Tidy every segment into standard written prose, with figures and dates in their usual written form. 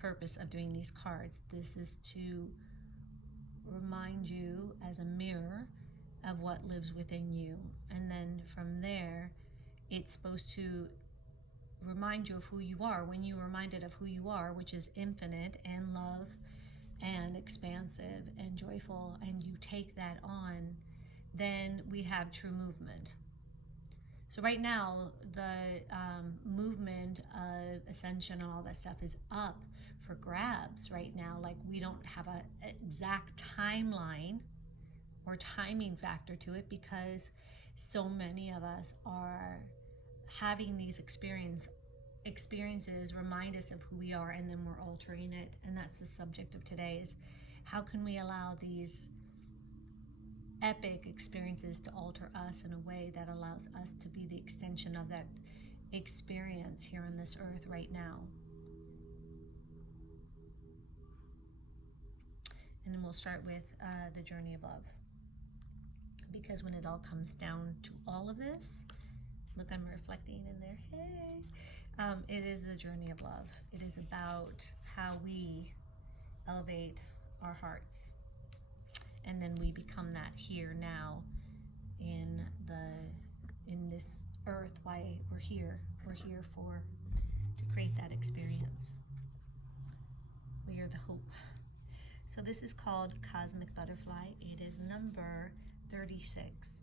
purpose of doing these cards. This is to remind you as a mirror of what lives within you. And then from there, it's supposed to remind you of who you are. When you're reminded of who you are, which is infinite and love and expansive and joyful, and you take that on, then we have true movement. So right now, the movement of ascension and all that stuff is up for grabs right now. Like, we don't have an exact timeline or timing factor to it, because so many of us are having these experiences remind us of who we are, and then we're altering it. And that's the subject of today, is how can we allow these epic experiences to alter us in a way that allows us to be the extension of that experience here on this earth right now. And then we'll start with the journey of love, because when it all comes down to all of this, look, I'm reflecting in there, hey, it is the journey of love. It is about how we elevate our hearts, and then we become that here now in this earth. Why we're here to create that experience. We are the hope. So this is called Cosmic Butterfly. It is number 36.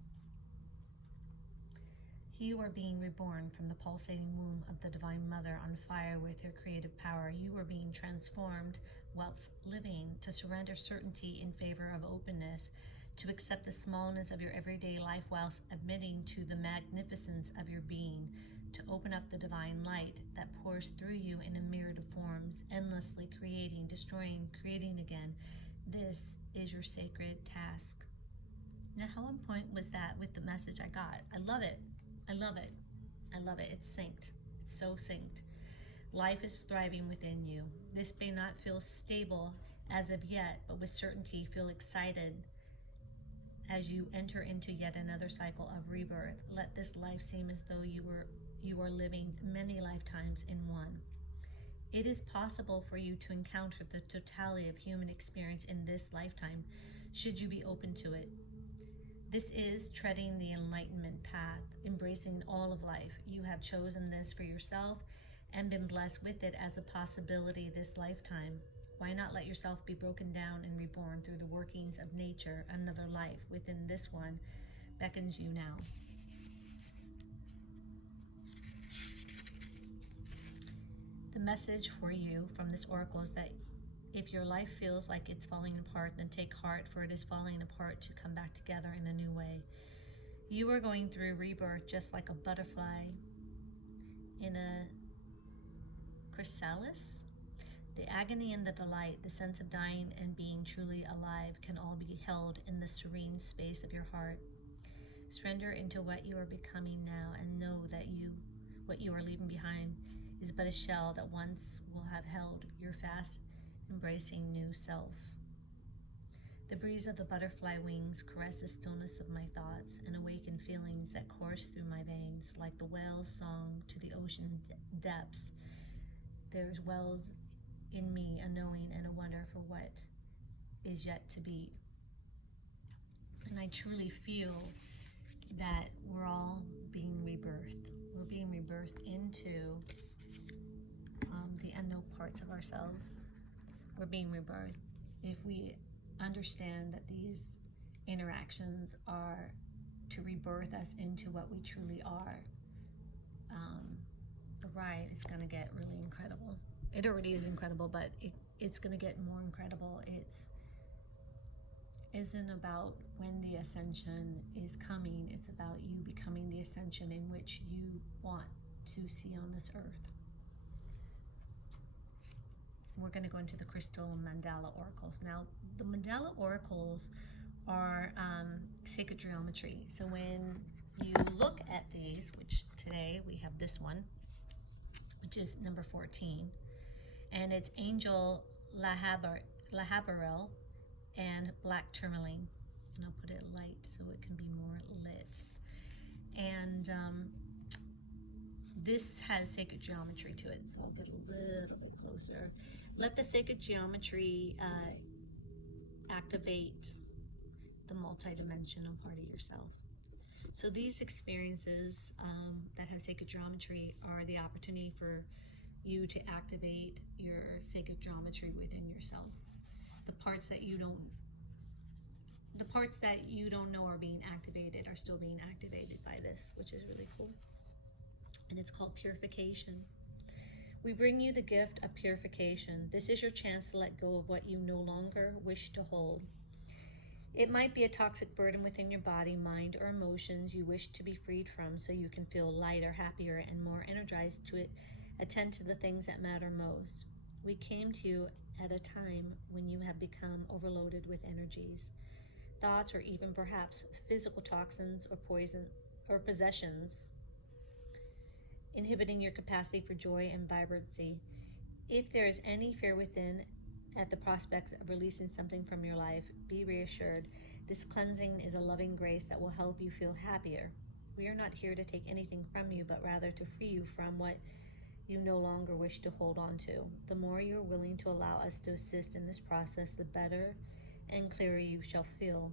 You are being reborn from the pulsating womb of the Divine Mother, on fire with her creative power. You are being transformed whilst living, to surrender certainty in favor of openness, to accept the smallness of your everyday life whilst admitting to the magnificence of your being, to open up the divine light that pours through you in a myriad of forms, endlessly creating, destroying, creating again. This is your sacred task. Now, how on point was that with the message I got? I love it. I love it. I love it. It's synced. It's so synced. Life is thriving within you. This may not feel stable as of yet, but with certainty feel excited as you enter into yet another cycle of rebirth. Let this life seem as though you are living many lifetimes in one. It is possible for you to encounter the totality of human experience in this lifetime, should you be open to it. This is treading the enlightenment path, embracing all of life. You have chosen this for yourself and been blessed with it as a possibility this lifetime. Why not let yourself be broken down and reborn through the workings of nature? Another life within this one beckons you now. The message for you from this oracle is that if your life feels like it's falling apart, then take heart, for it is falling apart to come back together in a new way. You are going through rebirth just like a butterfly in a chrysalis. The agony and the delight, the sense of dying and being truly alive can all be held in the serene space of your heart. Surrender into what you are becoming now, and know that what you are leaving behind is but a shell that once will have held your fast embracing new self. The breeze of the butterfly wings caress the stillness of my thoughts and awaken feelings that course through my veins like the whale's song to the ocean depths. There's wells in me a knowing and a wonder for what is yet to be. And I truly feel that we're all being rebirthed. We're being rebirthed into the unknown parts of ourselves. We're being rebirthed. If we understand that these interactions are to rebirth us into what we truly are, the ride is going to get really incredible. It already is incredible, but it's going to get more incredible. It isn't about when the ascension is coming. It's about you becoming the ascension in which you want to see on this earth. We're going to go into the crystal Mandala oracles. Now, the Mandala oracles are sacred geometry. So when you look at these, which today we have this one, which is number 14, and it's Angel Lahabarel and Black Tourmaline. And I'll put it light so it can be more lit. And this has sacred geometry to it, so I'll get a little bit closer. Let the sacred geometry activate the multidimensional part of yourself. So these experiences that have sacred geometry are the opportunity for you to activate your sacred geometry within yourself. The parts that you don't know are being activated are still being activated by this, which is really cool. And it's called purification. We bring you the gift of purification. This is your chance to let go of what you no longer wish to hold. It might be a toxic burden within your body, mind, or emotions you wish to be freed from so you can feel lighter, happier, and more energized to attend to the things that matter most. We came to you at a time when you have become overloaded with energies, thoughts, or even perhaps physical toxins or poison or possessions, inhibiting your capacity for joy and vibrancy. If there is any fear within at the prospects of releasing something from your life, be reassured. This cleansing is a loving grace that will help you feel happier. We are not here to take anything from you, but rather to free you from what you no longer wish to hold on to. The more you are willing to allow us to assist in this process, the better and clearer you shall feel.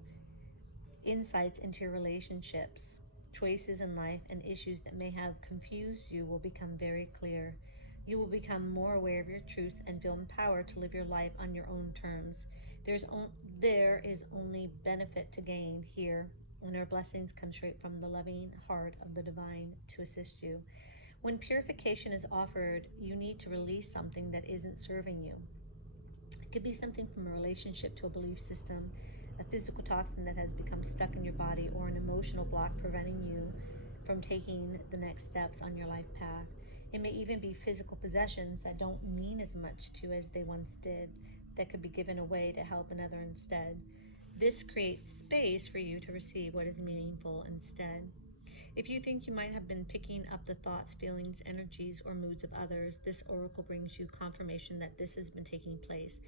Insights into your relationships, choices in life, and issues that may have confused you will become very clear. You will become more aware of your truth and feel empowered to live your life on your own terms. There is only benefit to gain here, and our blessings come straight from the loving heart of the divine to assist you. When purification is offered, you need to release something that isn't serving you. It could be something from a relationship to a belief system, a physical toxin that has become stuck in your body, or an emotional block preventing you from taking the next steps on your life path. It may even be physical possessions that don't mean as much to you as they once did, that could be given away to help another instead. This creates space for you to receive what is meaningful instead. If you think you might have been picking up the thoughts, feelings, energies, or moods of others, this oracle brings you confirmation that this has been taking place,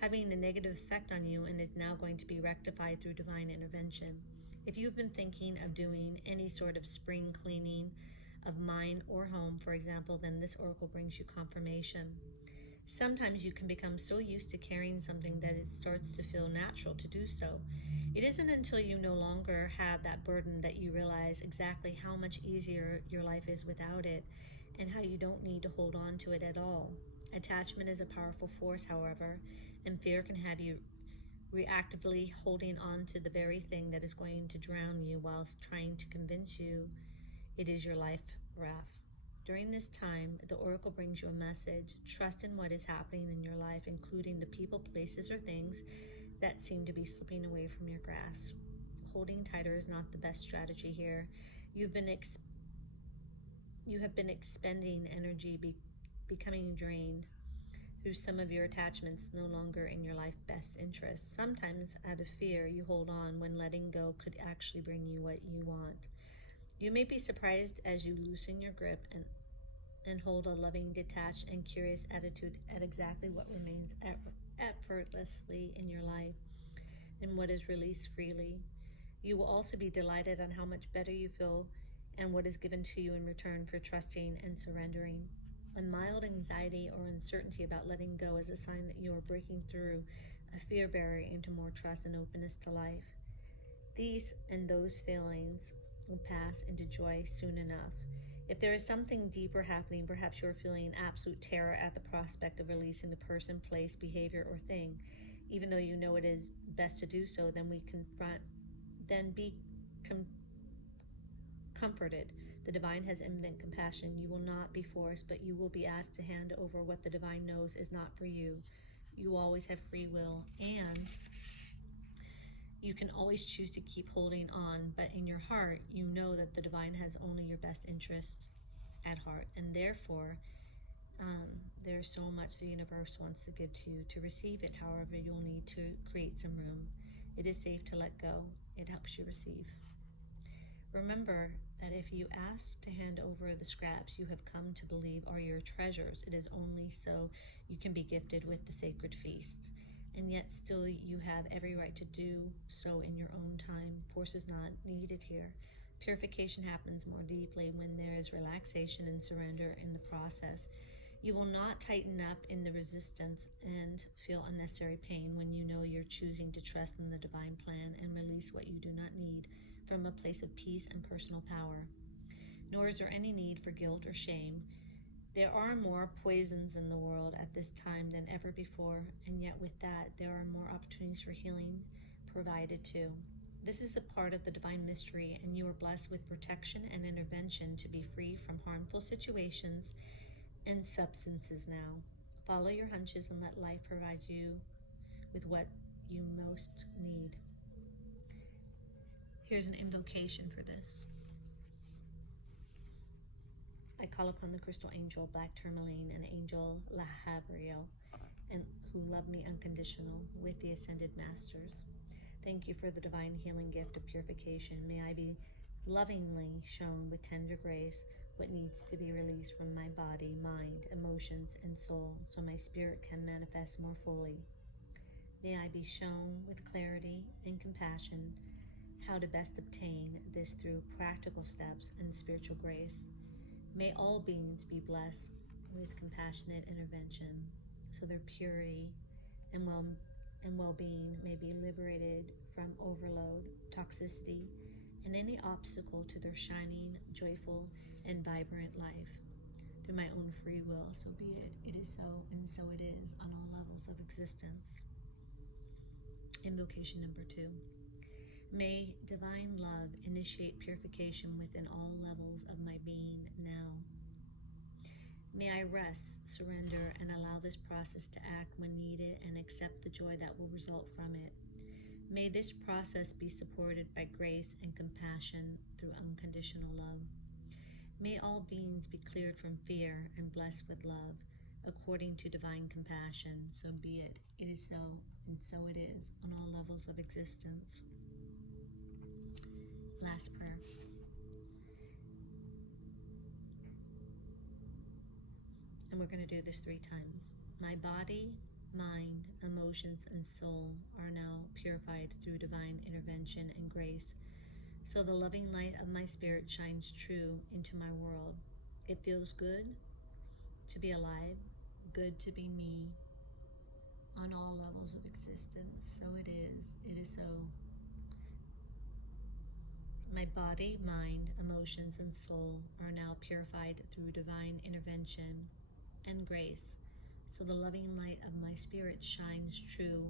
having a negative effect on you, and is now going to be rectified through divine intervention. If you've been thinking of doing any sort of spring cleaning of mind or home, for example, then this oracle brings you confirmation. Sometimes you can become so used to carrying something that it starts to feel natural to do so. It isn't until you no longer have that burden that you realize exactly how much easier your life is without it, and how you don't need to hold on to it at all. Attachment is a powerful force, however, and fear can have you reactively holding on to the very thing that is going to drown you whilst trying to convince you it is your life raft. During this time, the oracle brings you a message. Trust in what is happening in your life, including the people, places, or things that seem to be slipping away from your grasp. Holding tighter is not the best strategy here. You have been expending energy, becoming drained through some of your attachments no longer in your life's best interest. Sometimes, out of fear, you hold on when letting go could actually bring you what you want. You may be surprised as you loosen your grip and hold a loving, detached, and curious attitude at exactly what remains effortlessly in your life and what is released freely. You will also be delighted on how much better you feel and what is given to you in return for trusting and surrendering. A mild anxiety or uncertainty about letting go is a sign that you are breaking through a fear barrier into more trust and openness to life. These and those feelings will pass into joy soon enough. If there is something deeper happening, perhaps you're feeling absolute terror at the prospect of releasing the person, place, behavior, or thing. Even though you know it is best to do so, then be comforted. The divine has infinite compassion. You will not be forced, but you will be asked to hand over what the divine knows is not for you. You always have free will, and you can always choose to keep holding on, but in your heart, you know that the divine has only your best interest at heart, and therefore, there's so much the universe wants to give to you. To receive it, however, you'll need to create some room. It is safe to let go. It helps you receive. Remember that if you ask to hand over the scraps you have come to believe are your treasures, it is only so you can be gifted with the sacred feast. And yet still you have every right to do so in your own time. Force is not needed here. Purification happens more deeply when there is relaxation and surrender in the process. You will not tighten up in the resistance and feel unnecessary pain when you know you're choosing to trust in the divine plan and release what you do not need from a place of peace and personal power. Nor is there any need for guilt or shame. There are more poisons in the world at this time than ever before, and yet with that, there are more opportunities for healing provided too. This is a part of the divine mystery, and you are blessed with protection and intervention to be free from harmful situations and substances now. Follow your hunches and let life provide you with what you most need. Here's an invocation for this. I call upon the crystal angel Black Tourmaline and angel Lahabriel, and who love me unconditional with the ascended masters. Thank you for the divine healing gift of purification. May I be lovingly shown with tender grace what needs to be released from my body, mind, emotions, and soul, so my spirit can manifest more fully. May I be shown with clarity and compassion how to best obtain this through practical steps and spiritual grace. May all beings be blessed with compassionate intervention, so their purity and well-being may be liberated from overload, toxicity, and any obstacle to their shining, joyful, and vibrant life. Through my own free will, so be it. It is so, and so it is on all levels of existence. Invocation number 2. May divine love initiate purification within all levels of my being now. May I rest, surrender, and allow this process to act when needed and accept the joy that will result from it. May this process be supported by grace and compassion through unconditional love. May all beings be cleared from fear and blessed with love, according to divine compassion. So be it. It is so, and so it is on all levels of existence. Last prayer. And we're going to do this 3 times. My body, mind, emotions, and soul are now purified through divine intervention and grace. So the loving light of my spirit shines true into my world. It feels good to be alive, good to be me on all levels of existence. So it is. It is so. My body, mind, emotions, and soul are now purified through divine intervention and grace. So the loving light of my spirit shines true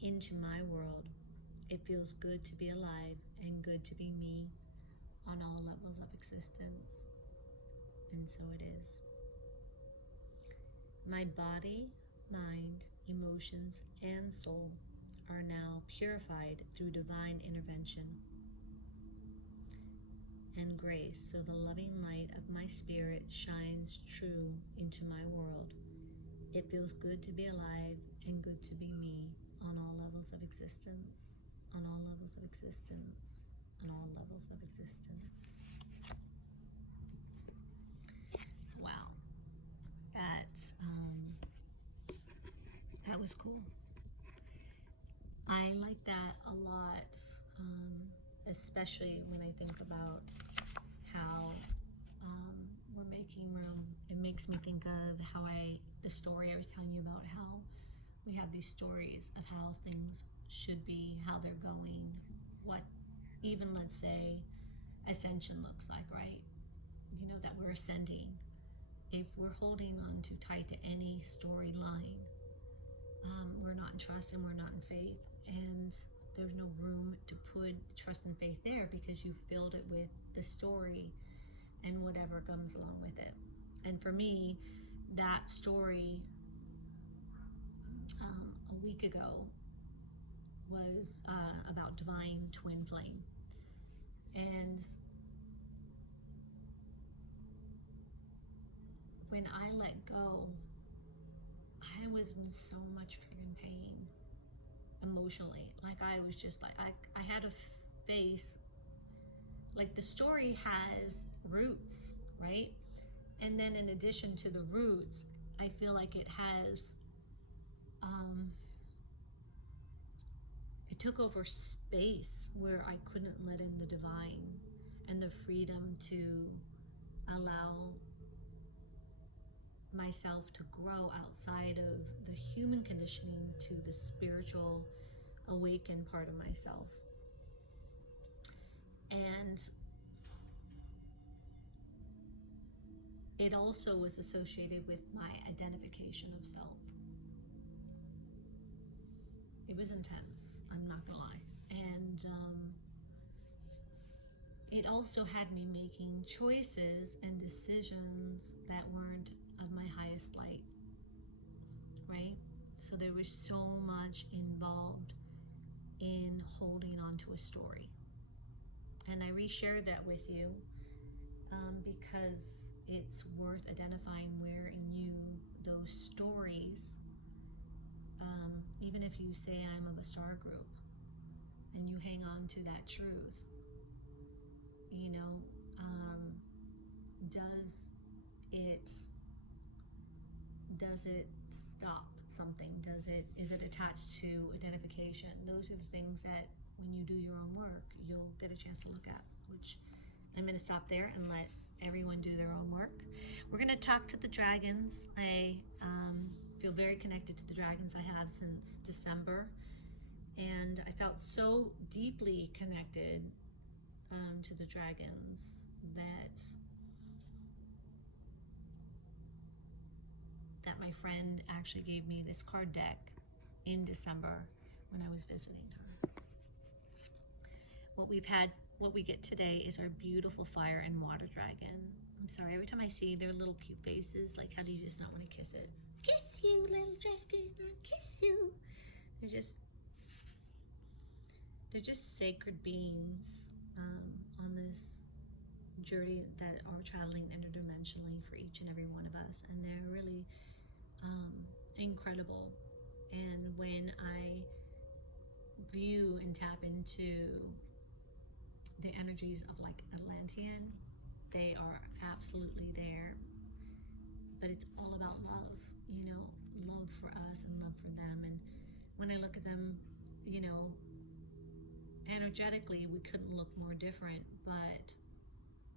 into my world. It feels good to be alive and good to be me on all levels of existence. And so it is. My body, mind, emotions, and soul are now purified through divine intervention and grace, so the loving light of my spirit shines true into my world. It feels good to be alive and good to be me on all levels of existence, on all levels of existence, on all levels of existence. Wow, that was cool. I like that a lot, especially when I think about how we're making room. It makes me think of the story I was telling you about, how we have these stories of how things should be, how they're going, what even, let's say, ascension looks like, right? You know, that we're ascending. If we're holding on too tight to any storyline, we're not in trust and we're not in faith, and there's no room to put trust and faith there because you filled it with the story and whatever comes along with it. And for me, that story a week ago was about divine twin flame. And when I let go, I was in so much freaking pain emotionally. Like I was just like, I had to face, like the story has roots, right? And then in addition to the roots, I feel like it has, it took over space where I couldn't let in the divine and the freedom to allow myself to grow outside of the human conditioning to the spiritual awakened part of myself. And it also was associated with my identification of self. It was intense, I'm not gonna lie. And it also had me making choices and decisions that weren't of my highest light, right? So there was so much involved in holding on to a story. And I reshared that with you because it's worth identifying where in you those stories, even if you say I'm of a star group and you hang on to that truth, you know, does it stop something? Is it attached to identification? Those are the things that when you do your own work, you'll get a chance to look at, which I'm going to stop there and let everyone do their own work. We're going to talk to the dragons. I feel very connected to the dragons. I have since December, and I felt so deeply connected to the dragons that my friend actually gave me this card deck in December when I was visiting her. What we get today is our beautiful fire and water dragon. I'm sorry, every time I see their little cute faces, like, how do you just not want to kiss it? Kiss you, little dragon, I'll kiss you. They're just sacred beings on this journey that are traveling interdimensionally for each and every one of us, and they're really incredible. And when I view and tap into the energies of like Atlantean, they are absolutely there, but it's all about love, you know, love for us and love for them. And when I look at them, you know, energetically we couldn't look more different, but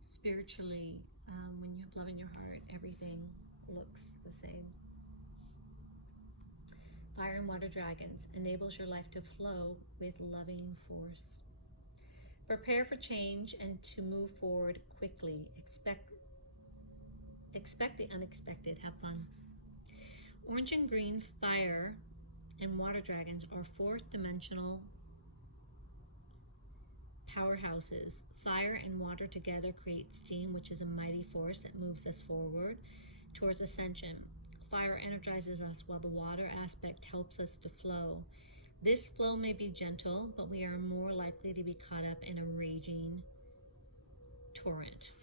spiritually, when you have love in your heart, everything looks the same. Fire and water dragons enables your life to flow with loving force. Prepare for change and to move forward quickly. Expect the unexpected. Have fun. Orange and green fire and water dragons are fourth dimensional powerhouses. Fire and water together create steam, which is a mighty force that moves us forward towards ascension. Fire energizes us while the water aspect helps us to flow. This flow may be gentle, but we are more likely to be caught up in a raging torrent.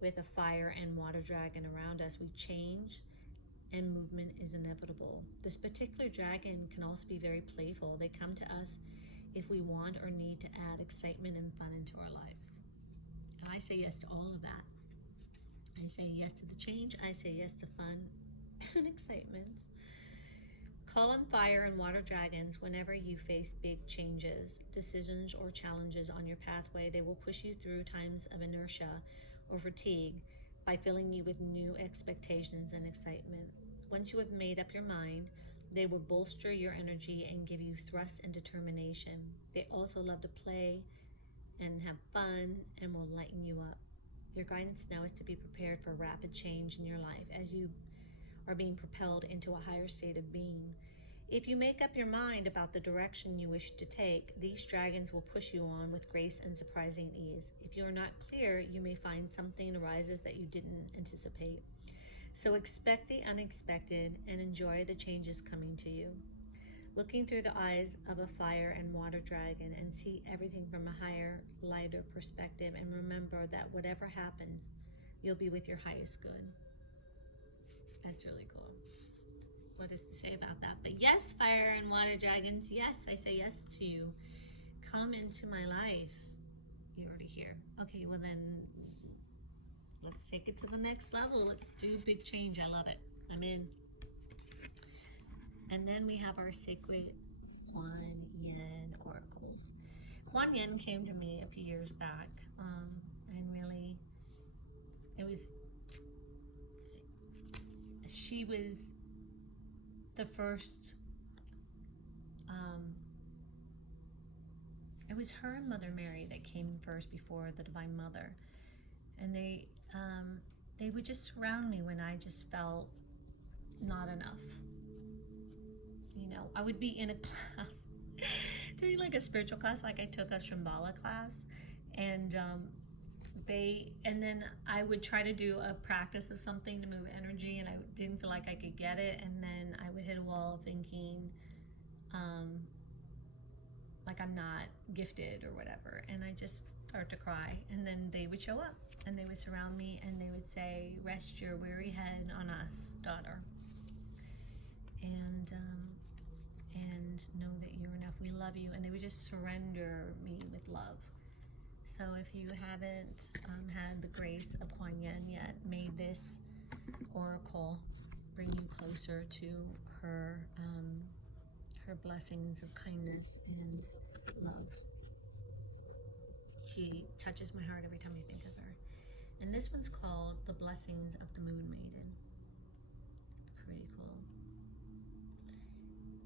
With a fire and water dragon around us, we change and movement is inevitable. This particular dragon can also be very playful. They come to us if we want or need to add excitement and fun into our lives. And I say yes to all of that. I say yes to the change. I say yes to fun and excitement. Call on fire and water dragons whenever you face big changes, decisions, or challenges on your pathway. They will push you through times of inertia or fatigue by filling you with new expectations and excitement. Once you have made up your mind, they will bolster your energy and give you thrust and determination. They also love to play and have fun and will lighten you up. Your guidance now is to be prepared for rapid change in your life as you are being propelled into a higher state of being. If you make up your mind about the direction you wish to take, these dragons will push you on with grace and surprising ease. If you are not clear, you may find something arises that you didn't anticipate. So expect the unexpected and enjoy the changes coming to you. Looking through the eyes of a fire and water dragon and see everything from a higher, lighter perspective, and remember that whatever happens, you'll be with your highest good. That's really cool. What is to say about that? But yes, fire and water dragons, yes, I say yes to you. Come into my life. You're already here. Okay, well then, let's take it to the next level. Let's do big change. I love it. I'm in. And then we have our sacred Kuan Yin Oracles. Kuan Yin came to me a few years back, and really, she was the first, it was her and Mother Mary that came first before the Divine Mother. And they would just surround me when I just felt not enough. You know, I would be in a class, doing like a spiritual class, like I took a Mandala class, and then I would try to do a practice of something to move energy, and I didn't feel like I could get it, and then I would hit a wall thinking, like I'm not gifted or whatever, and I just start to cry, and then they would show up, and they would surround me, and they would say, "Rest your weary head on us, daughter, and know that you're enough. We love you." And they would just surrender me with love. So if you haven't had the grace of Kuan Yin yet, may this oracle bring you closer to her blessings of kindness and love. She touches my heart every time I think of her. And this one's called The Blessings of the Moon Maiden. Pretty cool.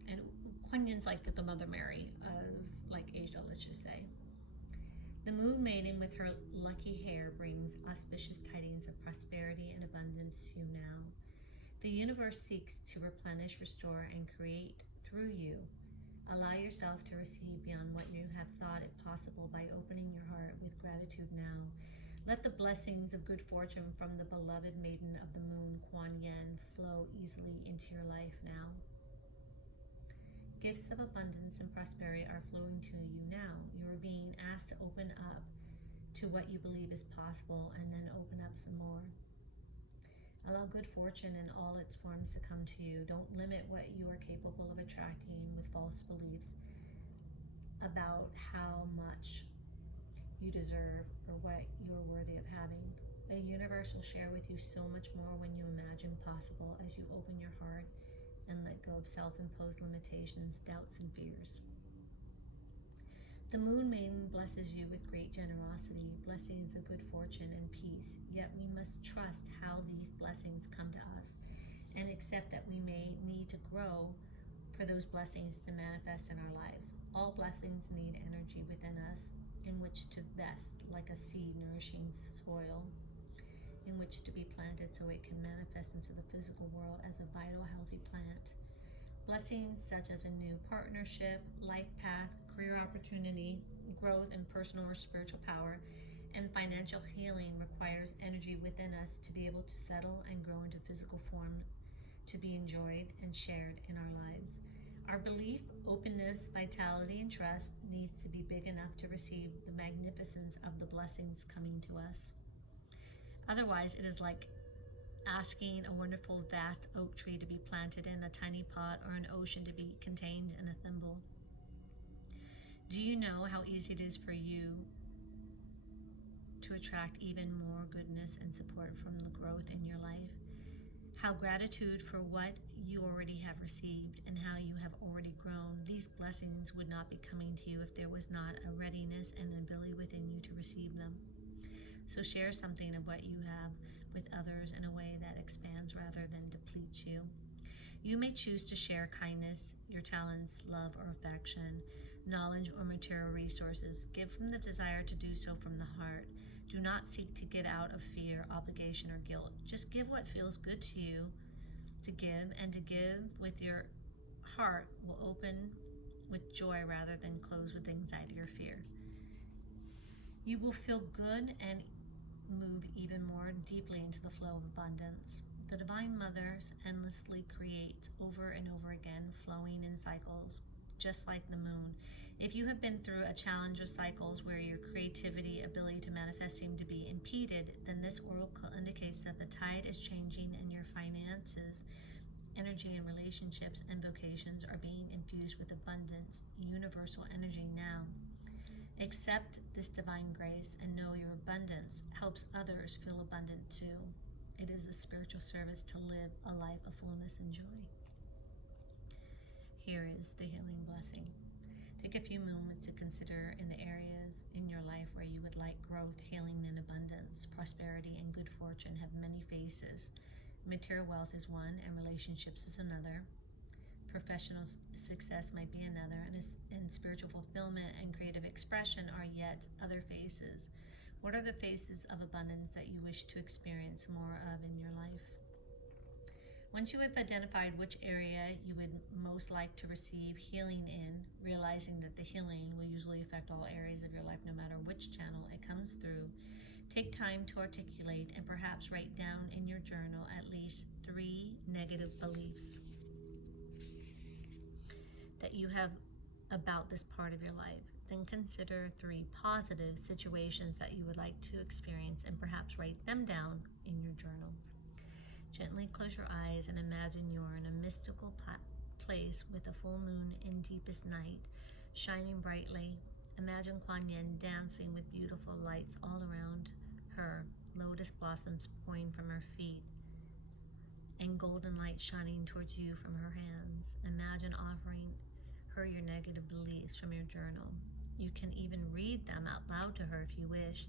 And Kuan Yin's like the Mother Mary of like Asia, let's just say. The Moon Maiden with her lucky hair brings auspicious tidings of prosperity and abundance to you now. The universe seeks to replenish, restore, and create through you. Allow yourself to receive beyond what you have thought it possible by opening your heart with gratitude now. Let the blessings of good fortune from the beloved Maiden of the Moon, Kuan Yin, flow easily into your life now. Gifts of abundance and prosperity are flowing to you now. You are being asked to open up to what you believe is possible, and then open up some more. Allow good fortune in all its forms to come to you. Don't limit what you are capable of attracting with false beliefs about how much you deserve or what you are worthy of having. The universe will share with you so much more when you imagine possible as you open your heart and let go of self-imposed limitations, doubts, and fears. The Moon Maiden blesses you with great generosity, blessings of good fortune and peace, yet we must trust how these blessings come to us and accept that we may need to grow for those blessings to manifest in our lives. All blessings need energy within us in which to vest, like a seed nourishing soil, in which to be planted so it can manifest into the physical world as a vital, healthy plant. Blessings such as a new partnership, life path, career opportunity, growth in personal or spiritual power, and financial healing requires energy within us to be able to settle and grow into physical form, to be enjoyed and shared in our lives. Our belief, openness, vitality, and trust needs to be big enough to receive the magnificence of the blessings coming to us. Otherwise, it is like asking a wonderful, vast oak tree to be planted in a tiny pot, or an ocean to be contained in a thimble. Do you know how easy it is for you to attract even more goodness and support from the growth in your life? How gratitude for what you already have received and how you have already grown. These blessings would not be coming to you if there was not a readiness and an ability within you to receive them. So share something of what you have with others in a way that expands rather than depletes you. You may choose to share kindness, your talents, love or affection, knowledge or material resources. Give from the desire to do so from the heart. Do not seek to give out of fear, obligation, or guilt. Just give what feels good to you to give, and to give with your heart will open with joy rather than close with anxiety or fear. You will feel good and move even more deeply into the flow of abundance. The Divine Mother endlessly creates over and over again, flowing in cycles, just like the moon. If you have been through a challenge of cycles where your creativity, ability to manifest seem to be impeded, then this oracle indicates that the tide is changing and your finances, energy and relationships and vocations are being infused with abundance, universal energy now. Accept this divine grace and know your abundance helps others feel abundant too. It is a spiritual service to live a life of fullness and joy. Here is the healing blessing. Take a few moments to consider in the areas in your life where you would like growth, healing, and abundance. Prosperity and good fortune have many faces, Material wealth is one, and relationships is another. Professional success might be another, and spiritual fulfillment and creative expression are yet other phases. What are the phases of abundance that you wish to experience more of in your life? Once you have identified which area you would most like to receive healing in, realizing that the healing will usually affect all areas of your life no matter which channel it comes through, take time to articulate and perhaps write down in your journal at least 3 negative beliefs that you have about this part of your life. Then consider 3 positive situations that you would like to experience and perhaps write them down in your journal. Gently close your eyes and imagine you're in a mystical place with a full moon in deepest night, shining brightly. Imagine Kuan Yin dancing with beautiful lights all around her, lotus blossoms pouring from her feet, and golden light shining towards you from her hands. Imagine offering her your negative beliefs from your journal. You can even read them out loud to her if you wish,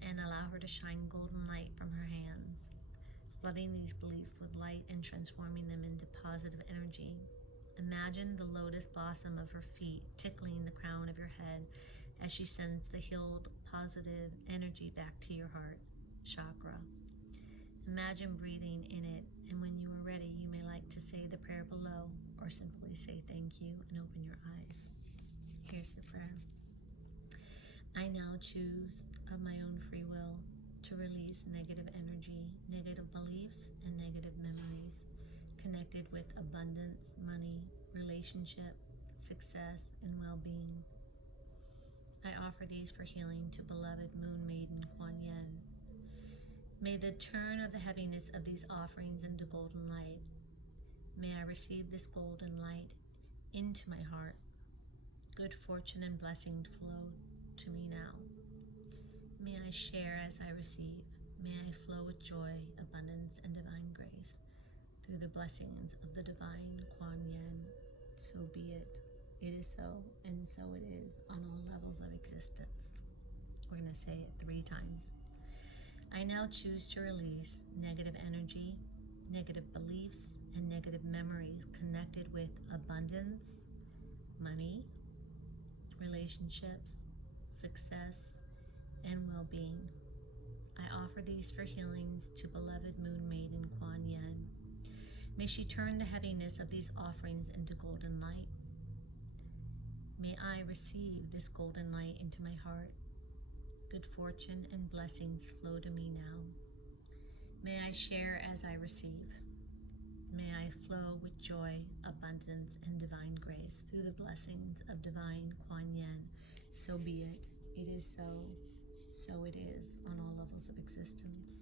and allow her to shine golden light from her hands, flooding these beliefs with light and transforming them into positive energy. Imagine the lotus blossom of her feet tickling the crown of your head as she sends the healed, positive energy back to your heart chakra. Imagine breathing in it, and when you are ready, you may like to say the prayer below or simply say thank you and open your eyes. Here's the prayer. I now choose of my own free will to release negative energy, negative beliefs, and negative memories connected with abundance, money, relationship, success, and well-being. I offer these for healing to beloved Moon Maiden Kuan Yin. May the turn of the heaviness of these offerings into golden light. May I receive this golden light into my heart. Good fortune and blessings flow to me now. May I share as I receive. May I flow with joy, abundance, and divine grace through the blessings of the divine Kuan Yin. So be it. It is so, and so it is on all levels of existence. We're going to say it 3 times. I now choose to release negative energy, negative beliefs, and negative memories connected with abundance, money, relationships, success, and well-being. I offer these for healings to beloved Moon Maiden Kuan Yin. May she turn the heaviness of these offerings into golden light. May I receive this golden light into my heart. Good fortune and blessings flow to me now. May I share as I receive. May I flow with joy, abundance, and divine grace through the blessings of divine Kuan Yin. So be it. It is so. So it is on all levels of existence.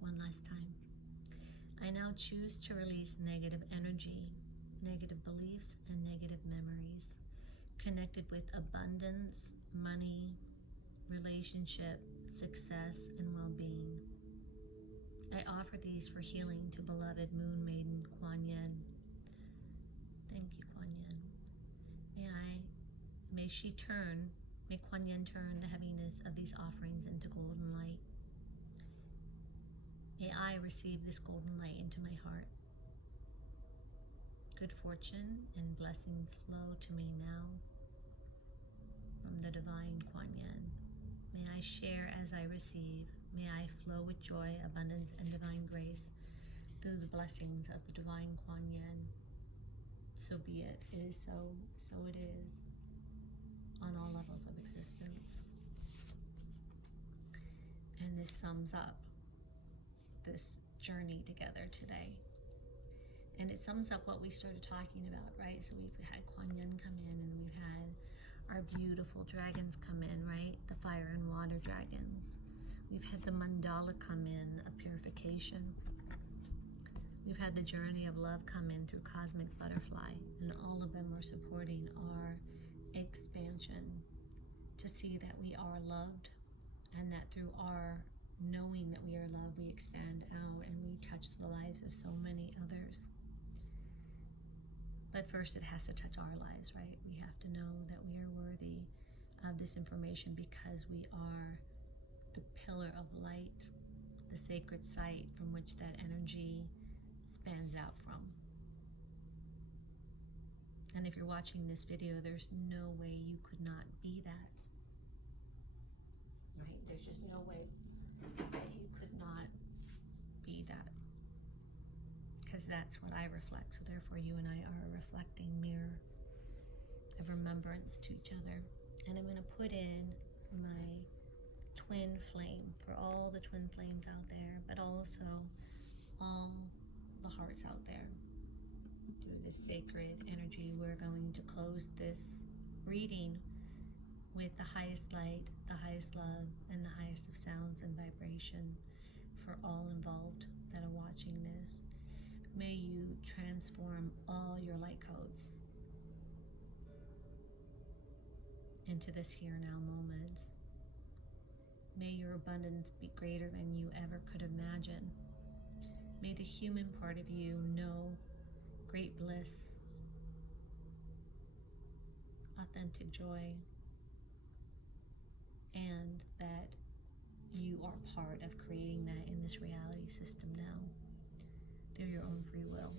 One last time. I now choose to release negative energy, negative beliefs, and negative memories connected with abundance, money, relationship, success, and well-being. I offer these for healing to beloved Moon Maiden Kuan Yin. Thank you, Kuan Yin. May Kuan Yin turn the heaviness of these offerings into golden light. May I receive this golden light into my heart. Good fortune and blessings flow to me now from the divine Kuan Yin. May I share as I receive. May I flow with joy, abundance, and divine grace through the blessings of the divine Kuan Yin. So be it. It is so. So it is on all levels of existence. And this sums up this journey together today. And it sums up what we started talking about, right? So we've had Kuan Yin come in, and we've had our beautiful dragons come in, right? The fire and water dragons. We've had the Mandala come in, of purification. We've had the journey of love come in through cosmic butterfly, and all of them are supporting our expansion to see that we are loved, and that through our knowing that we are loved, we expand out and we touch the lives of so many others. But first it has to touch our lives, right? We have to know that we are worthy of this information because we are the pillar of light, the sacred site from which that energy spans out from. And if you're watching this video, there's no way you could not be that. Right? There's just no way that you could not be that. Because that's what I reflect. So therefore you and I are a reflecting mirror of remembrance to each other. And I'm going to put in my twin flame for all the twin flames out there, but also all the hearts out there. Through this sacred energy, we're going to close this reading with the highest light, the highest love, and the highest of sounds and vibration for all involved that are watching this. May you transform all your light codes into this here now moment. May your abundance be greater than you ever could imagine. May the human part of you know great bliss, authentic joy, and that you are part of creating that in this reality system now through your own free will.